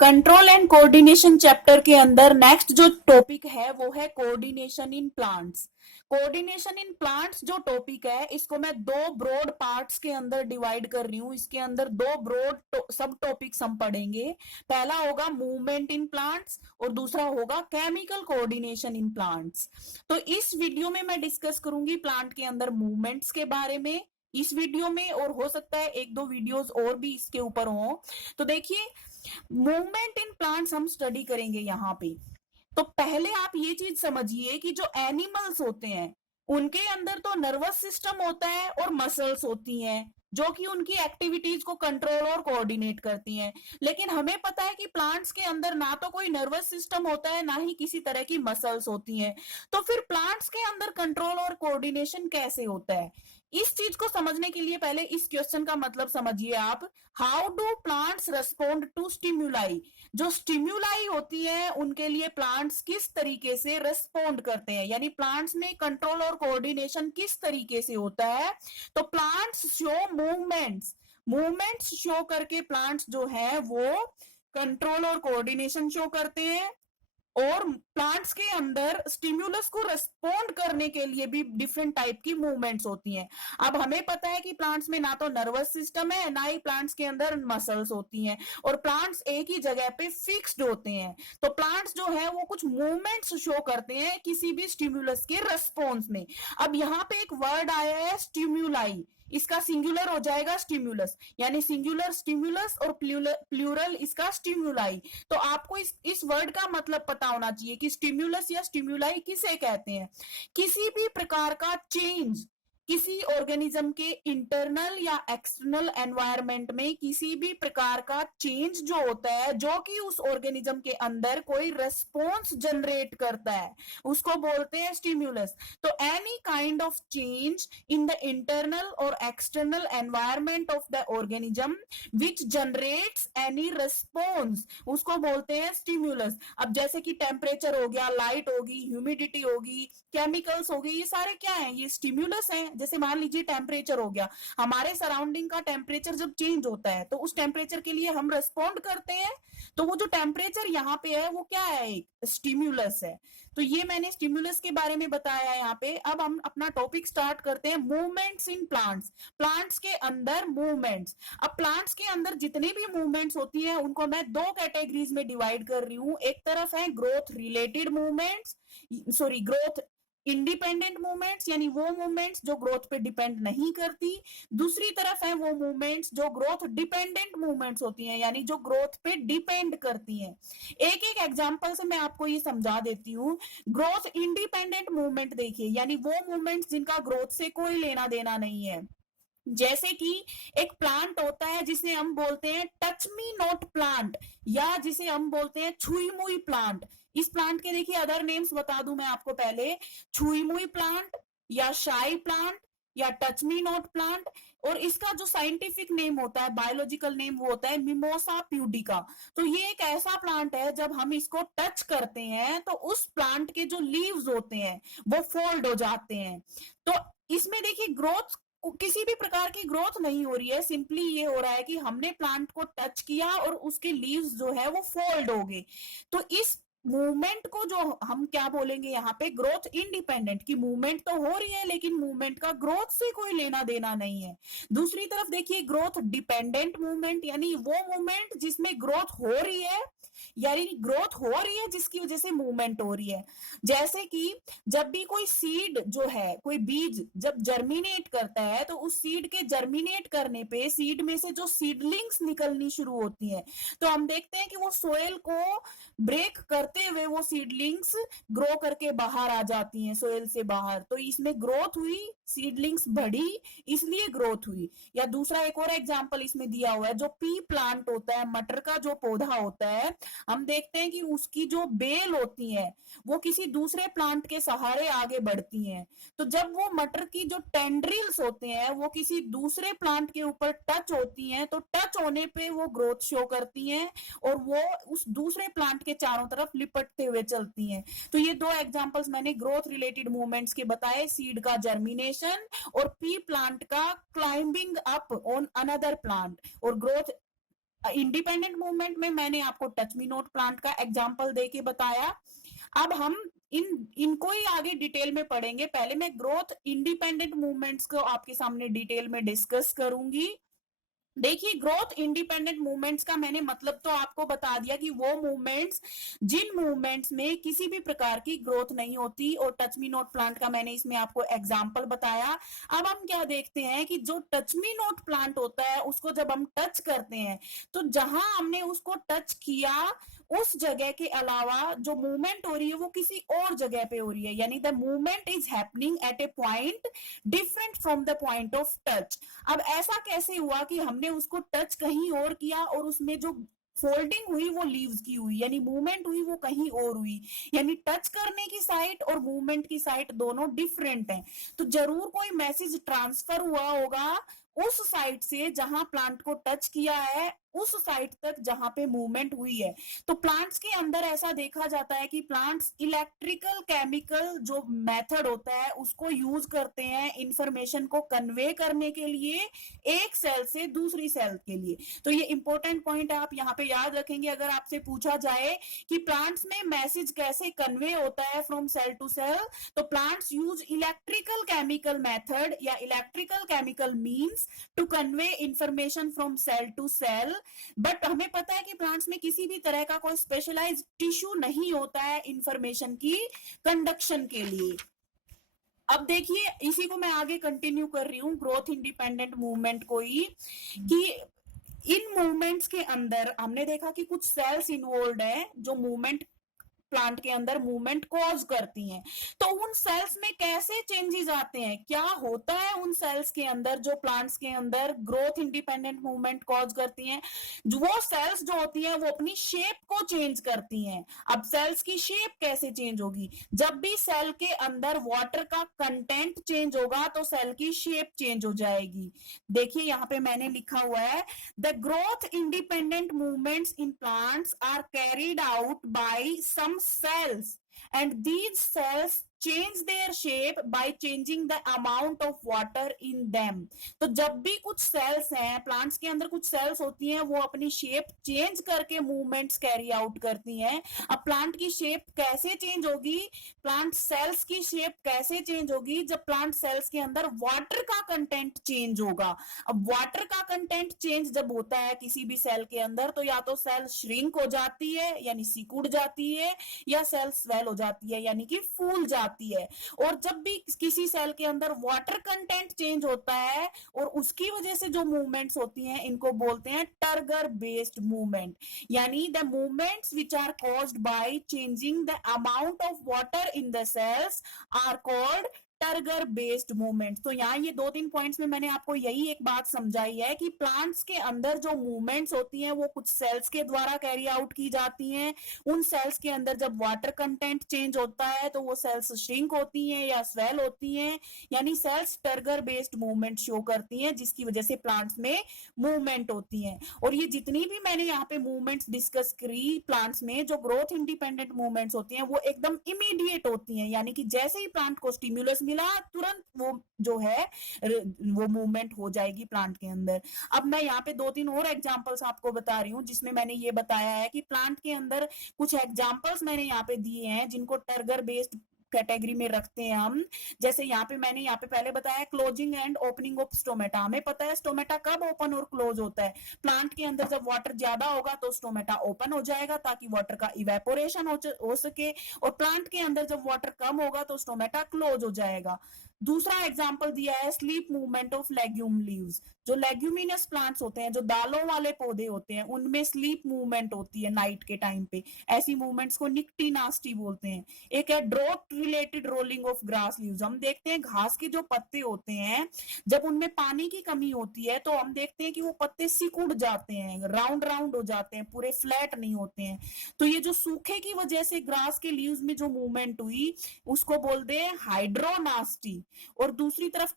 Control and coordination chapter के अंदर next जो टॉपिक है वो है coordination in plants. Coordination in plants जो टॉपिक है इसको मैं दो ब्रॉड पार्ट्स के अंदर डिवाइड कर रही हूँ। इसके अंदर दो ब्रॉड सब टॉपिक्स हम पढ़ेंगे। पहला होगा मूवमेंट इन प्लांट्स और दूसरा होगा केमिकल कोऑर्डिनेशन इन प्लांट्स। तो इस वीडियो में मैं डिस्कस करूंगी प्लांट के अंदर मूवमेंट्स के बारे में इस वीडियो में, और हो सकता है एक दो वीडियोस और भी इसके ऊपर हो। तो देखिए, मूवमेंट इन प्लांट्स हम स्टडी करेंगे यहाँ पे। तो पहले आप ये चीज समझिए कि जो एनिमल्स होते हैं उनके अंदर तो नर्वस सिस्टम होता है और मसल्स होती हैं जो कि उनकी एक्टिविटीज को कंट्रोल और कोऑर्डिनेट करती हैं। लेकिन हमें पता है कि प्लांट्स के अंदर ना तो कोई नर्वस सिस्टम होता है ना ही किसी तरह की मसल्स होती हैं। तो फिर प्लांट्स के अंदर कंट्रोल और कोऑर्डिनेशन कैसे होता है? इस चीज को समझने के लिए पहले इस क्वेश्चन का मतलब समझिए आप। How do plants respond to stimuli? जो स्टिम्युलाई होती है उनके लिए प्लांट्स किस तरीके से रेस्पोंड करते हैं, यानी प्लांट्स में कंट्रोल और कोऑर्डिनेशन किस तरीके से होता है। तो plants show movements, movements show करके प्लांट्स जो है वो कंट्रोल और कोऑर्डिनेशन शो करते हैं। और प्लांट्स के अंदर स्टिम्युलस को रेस्पोंड करने के लिए भी डिफरेंट टाइप की मूवमेंट्स होती हैं। अब हमें पता है कि प्लांट्स में ना तो नर्वस सिस्टम है ना ही प्लांट्स के अंदर मसल्स होती हैं, और प्लांट्स एक ही जगह पे फिक्स्ड होते हैं। तो प्लांट्स जो है वो कुछ मूवमेंट्स शो करते हैं किसी भी स्टिम्युलस के रेस्पॉन्स में। अब यहाँ पे एक वर्ड आया है स्टिम्युलाई, इसका सिंगुलर हो जाएगा स्टिम्युलस, यानी सिंगुलर स्टिम्युलस और प्लूरल इसका स्टिम्युलाई। तो आपको इस वर्ड का मतलब पता होना चाहिए कि स्टिम्युलस या स्टिम्युलाई किसे कहते हैं। किसी भी प्रकार का चेंज किसी ऑर्गेनिज्म के इंटरनल या एक्सटर्नल एनवायरनमेंट में किसी भी प्रकार का चेंज जो होता है जो कि उस ऑर्गेनिज्म के अंदर कोई रेस्पॉन्स जनरेट करता है उसको बोलते हैं स्टिम्युलस। तो any kind of change in the internal और external environment of the organism which generates any response उसको बोलते हैं स्टिम्युलस। अब जैसे कि टेम्परेचर हो गया, लाइट होगी, ह्यूमिडिटी होगी, केमिकल्स हो गए, ये सारे क्या हैं? ये स्टिम्युलस हैं। जैसे मान लीजिए टेम्परेचर हो गया, हमारे सराउंडिंग का टेम्परेचर जब चेंज होता है तो उस टेम्परेचर के लिए हम रेस्पॉन्ड करते हैं। तो वो जो टेम्परेचर यहाँ पे है वो क्या है? एक स्टिम्युलस है। तो ये मैंने स्टिम्युलस के बारे में बताया है यहाँ पे। अब हम अपना टॉपिक स्टार्ट करते हैं, मूवमेंट्स इन प्लांट्स। प्लांट्स के अंदर मूवमेंट्स। अब प्लांट्स के अंदर जितनी भी मूवमेंट्स होती हैं उनको मैं दो कैटेगरीज में डिवाइड कर रही हूँ। एक तरफ है growth related movements, sorry growth independent movements, यानी वो मूवमेंट्स जो ग्रोथ पे डिपेंड नहीं करती। दूसरी तरफ है वो मूवमेंट्स जो ग्रोथ डिपेंडेंट मूवमेंट्स होती हैं, यानी जो ग्रोथ पे डिपेंड करती हैं। एक एक एग्जांपल से मैं आपको ये समझा देती हूँ। ग्रोथ इंडिपेंडेंट मूवमेंट देखिए, यानी वो मूवमेंट्स जिनका ग्रोथ से कोई लेना देना नहीं है। जैसे कि एक प्लांट होता है जिसे हम बोलते हैं टच मी नॉट प्लांट, या जिसे हम बोलते हैं छुई मुई प्लांट। इस प्लांट के देखिए अदर नेम्स बता दूं मैं आपको पहले, छुई मुई प्लांट या शाई प्लांट या टच मी नॉट प्लांट। और इसका जो साइंटिफिक नेम होता है, बायोलॉजिकल नेम, वो होता है मिमोसा प्यूडिका। तो ये एक ऐसा प्लांट है जब हम इसको टच करते हैं तो उस प्लांट के जो लीव्स होते हैं वो फोल्ड हो जाते हैं। तो इसमें देखिए ग्रोथ, किसी भी प्रकार की ग्रोथ नहीं हो रही है, सिंपली ये हो रहा है कि हमने प्लांट को टच किया और उसके लीव्स जो है वो फोल्ड हो गए। तो इस मूवमेंट को जो हम क्या बोलेंगे यहाँ पे, ग्रोथ इंडिपेंडेंट। की मूवमेंट तो हो रही है लेकिन मूवमेंट का ग्रोथ से कोई लेना देना नहीं है। दूसरी तरफ देखिए ग्रोथ डिपेंडेंट मूवमेंट, यानी वो मूवमेंट जिसमें ग्रोथ हो रही है, यानी ग्रोथ हो रही है जिसकी वजह से मूवमेंट हो रही है। जैसे कि जब भी कोई सीड जो है, कोई बीज जब जर्मिनेट करता है तो उस सीड के जर्मिनेट करने पे सीड में से जो सीडलिंग्स निकलनी शुरू होती हैं, तो हम देखते हैं कि वो सोयल को ब्रेक करते हुए वो सीडलिंग्स ग्रो करके बाहर आ जाती हैं सोयल से बाहर। तो इसमें ग्रोथ हुई, सीडलिंग्स बढ़ी, इसलिए ग्रोथ हुई। या दूसरा एक और एग्जांपल इसमें दिया हुआ है, जो पी प्लांट होता है, मटर का जो पौधा होता है, हम देखते हैं कि उसकी जो बेल होती है वो किसी दूसरे प्लांट के सहारे आगे बढ़ती हैं। तो जब वो मटर की जो टेंड्रिल्स होते हैं वो किसी दूसरे प्लांट के ऊपर टच होती हैं, तो टच होने पे वो ग्रोथ शो करती हैं और वो उस दूसरे प्लांट के चारों तरफ लिपटते हुए चलती हैं। तो ये दो एग्जांपल्स मैंने ग्रोथ रिलेटेड मूवमेंट्स के बताए, सीड का जर्मिनेशन और पी प्लांट का climbing up on another plant. और ग्रोथ इंडिपेंडेंट मूवमेंट में मैंने आपको टच मी नोट प्लांट का एग्जांपल देके बताया। अब हम इनको ही आगे डिटेल में पढ़ेंगे। पहले मैं ग्रोथ इंडिपेंडेंट मूवमेंट्स को आपके सामने डिटेल में डिस्कस करूंगी। देखिए, ग्रोथ इंडिपेंडेंट मूवमेंट्स का मैंने मतलब तो आपको बता दिया कि वो मूवमेंट्स जिन मूवमेंट्स में किसी भी प्रकार की ग्रोथ नहीं होती, और टच मी नोट प्लांट का मैंने इसमें आपको एग्जांपल बताया। अब हम क्या देखते हैं कि जो टच मी नोट प्लांट होता है उसको जब हम टच करते हैं तो जहां हमने उसको टच किया उस जगह के अलावा जो मूवमेंट हो रही है वो किसी और जगह पे हो रही है, यानी the movement is happening at A point different from the point of touch. अब ऐसा कैसे हुआ कि हमने उसको टच कहीं और किया और उसमें जो फोल्डिंग हुई वो लीव्स की हुई, यानी मूवमेंट हुई वो कहीं और हुई, यानी टच करने की साइट और मूवमेंट की साइट दोनों डिफरेंट हैं। तो जरूर कोई मैसेज ट्रांसफर हुआ होगा उस साइट से जहां प्लांट को टच किया है उस साइट तक जहां पे मूवमेंट हुई है। तो प्लांट्स के अंदर ऐसा देखा जाता है कि प्लांट्स इलेक्ट्रिकल केमिकल जो मेथड होता है उसको यूज करते हैं इंफॉर्मेशन को कन्वे करने के लिए एक सेल से दूसरी सेल के लिए। तो ये इंपॉर्टेंट पॉइंट है, आप यहाँ पे याद रखेंगे। अगर आपसे पूछा जाए कि प्लांट्स में मैसेज कैसे कन्वे होता है फ्रॉम सेल टू सेल, तो plants use electrical chemical method या electrical chemical means to convey information from cell to cell. But हमें पता है कि प्लांट्स में किसी भी तरह का कोई स्पेशलाइज्ड टिश्यू नहीं होता है इंफॉर्मेशन की कंडक्शन के लिए। अब देखिए, इसी को मैं आगे कंटिन्यू कर रही हूँ ग्रोथ इंडिपेंडेंट मूवमेंट को ही, कि इन मूवमेंट्स के अंदर हमने देखा कि कुछ सेल्स इन्वॉल्व है जो मूवमेंट प्लांट के अंदर मूवमेंट कॉज करती हैं। तो उन सेल्स में कैसे चेंजेस आते हैं, क्या होता है उन सेल्स के अंदर जो प्लांट्स के अंदर ग्रोथ इंडिपेंडेंट मूवमेंट कॉज करती हैं। वो सेल्स जो होती हैं वो अपनी शेप को चेंज करती हैं। अब सेल्स की शेप कैसे चेंज होगी, जब भी सेल के अंदर वाटर का कंटेंट चेंज होगा तो सेल की शेप चेंज हो जाएगी। देखिए यहाँ पे मैंने लिखा हुआ है, the growth independent movements in plants are carried out by some cells, and these cells change their shape by changing the amount of water in them। तो जब भी कुछ सेल्स हैं प्लांट्स के अंदर, कुछ सेल्स होती हैं वो अपनी शेप चेंज करके मूवमेंट्स कैरी आउट करती हैं। अब प्लांट की शेप कैसे चेंज होगी, प्लांट सेल्स की शेप कैसे चेंज होगी, जब प्लांट सेल्स के अंदर वाटर का कंटेंट चेंज होगा। अब वाटर का कंटेंट चेंज जब होता है किसी भी सेल के अंदर तो या तो सेल श्रिंक हो जाती है यानी सिकुड़ जाती है, या सेल स्वेल हो जाती है यानी कि फूल जाती है। और जब भी किसी सेल के अंदर वाटर कंटेंट चेंज होता है और उसकी वजह से जो मूवमेंट्स होती हैं इनको बोलते हैं टर्गर बेस्ड मूवमेंट, यानी the movements which are caused by changing the amount of water in the cells are called turgor based movement. तो यहाँ ये 2-3 पॉइंट्स में मैंने आपको यही एक बात समझाई है कि प्लांट्स के अंदर जो मूवमेंट्स होती हैं वो कुछ सेल्स के द्वारा कैरी आउट की जाती हैं। उन सेल्स के अंदर जब वाटर कंटेंट चेंज होता है तो वो सेल्स श्रिंक होती हैं या स्वेल होती हैं, यानी cells turgor based movement show करती हैं जिसकी वजह से प्लांट्स में मूवमेंट होती है। और ये जितनी भी मैंने यहाँ पे मूवमेंट्स डिस्कस करी प्लांट्स में, जो ग्रोथ इंडिपेंडेंट मूवमेंट्स होती हैं वो एकदम इमीडिएट होती हैं, यानी कि जैसे ही प्लांट को स्टिमुलस मिला तुरंत वो जो है वो मूवमेंट हो जाएगी प्लांट के अंदर। अब मैं यहाँ पे 2-3 और एग्जांपल्स आपको बता रही हूँ जिसमें मैंने ये बताया है कि प्लांट के अंदर कुछ एग्जांपल्स मैंने यहाँ पे दिए हैं जिनको टर्गर बेस्ड कैटेगरी में रखते हैं हम। जैसे यहाँ पे मैंने यहाँ पे पहले बताया closing and opening of stomata. हमें पता है स्टोमेटा कब ओपन और क्लोज होता है, प्लांट के अंदर जब वाटर ज्यादा होगा तो स्टोमेटा ओपन हो जाएगा ताकि वाटर का इवेपोरेशन हो सके, और प्लांट के अंदर जब वाटर कम होगा तो स्टोमेटा क्लोज हो जाएगा। दूसरा एग्जाम्पल दिया है sleep movement of legume leaves. जो लेग्यूमिनस प्लांट्स होते हैं, जो दालों वाले पौधे होते हैं, उनमें स्लीप मूवमेंट होती है नाइट के टाइम पे। ऐसी मूवमेंट्स को निक्टिनास्टी बोलते हैं। एक है drought related rolling of grass leaves. हम देखते हैं घास के जो पत्ते होते हैं जब उनमें पानी की कमी होती है तो हम देखते हैं कि वो पत्ते सिकुड़ जाते हैं, राउंड राउंड हो जाते हैं, पूरे फ्लैट नहीं होते हैं। तो ये जो सूखे की वजह से ग्रास के लीव्स में जो मूवमेंट हुई उसको बोलते हैं हाइड्रोनास्टी। और दूसरी तरफ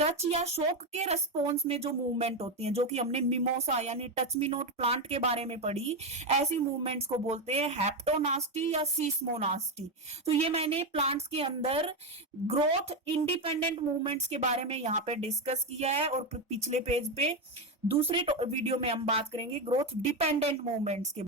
टच या शॉक के रेस्पॉन्स में जो मूवमेंट होती है, जो कि हमने मिमोसा यानी टच मी नोट प्लांट के बारे में पढ़ी, ऐसी मूवमेंट्स को बोलते हैं हेप्टोनास्टी या सीस्मोनास्टी। तो ये मैंने प्लांट्स के अंदर ग्रोथ इंडिपेंडेंट मूवमेंट्स के बारे में यहाँ पे डिस्कस किया है। और पिछले पेज पे दूसरे वीडियो में हम बात करेंगे ग्रोथ डिपेंडेंट मूवमेंट्स के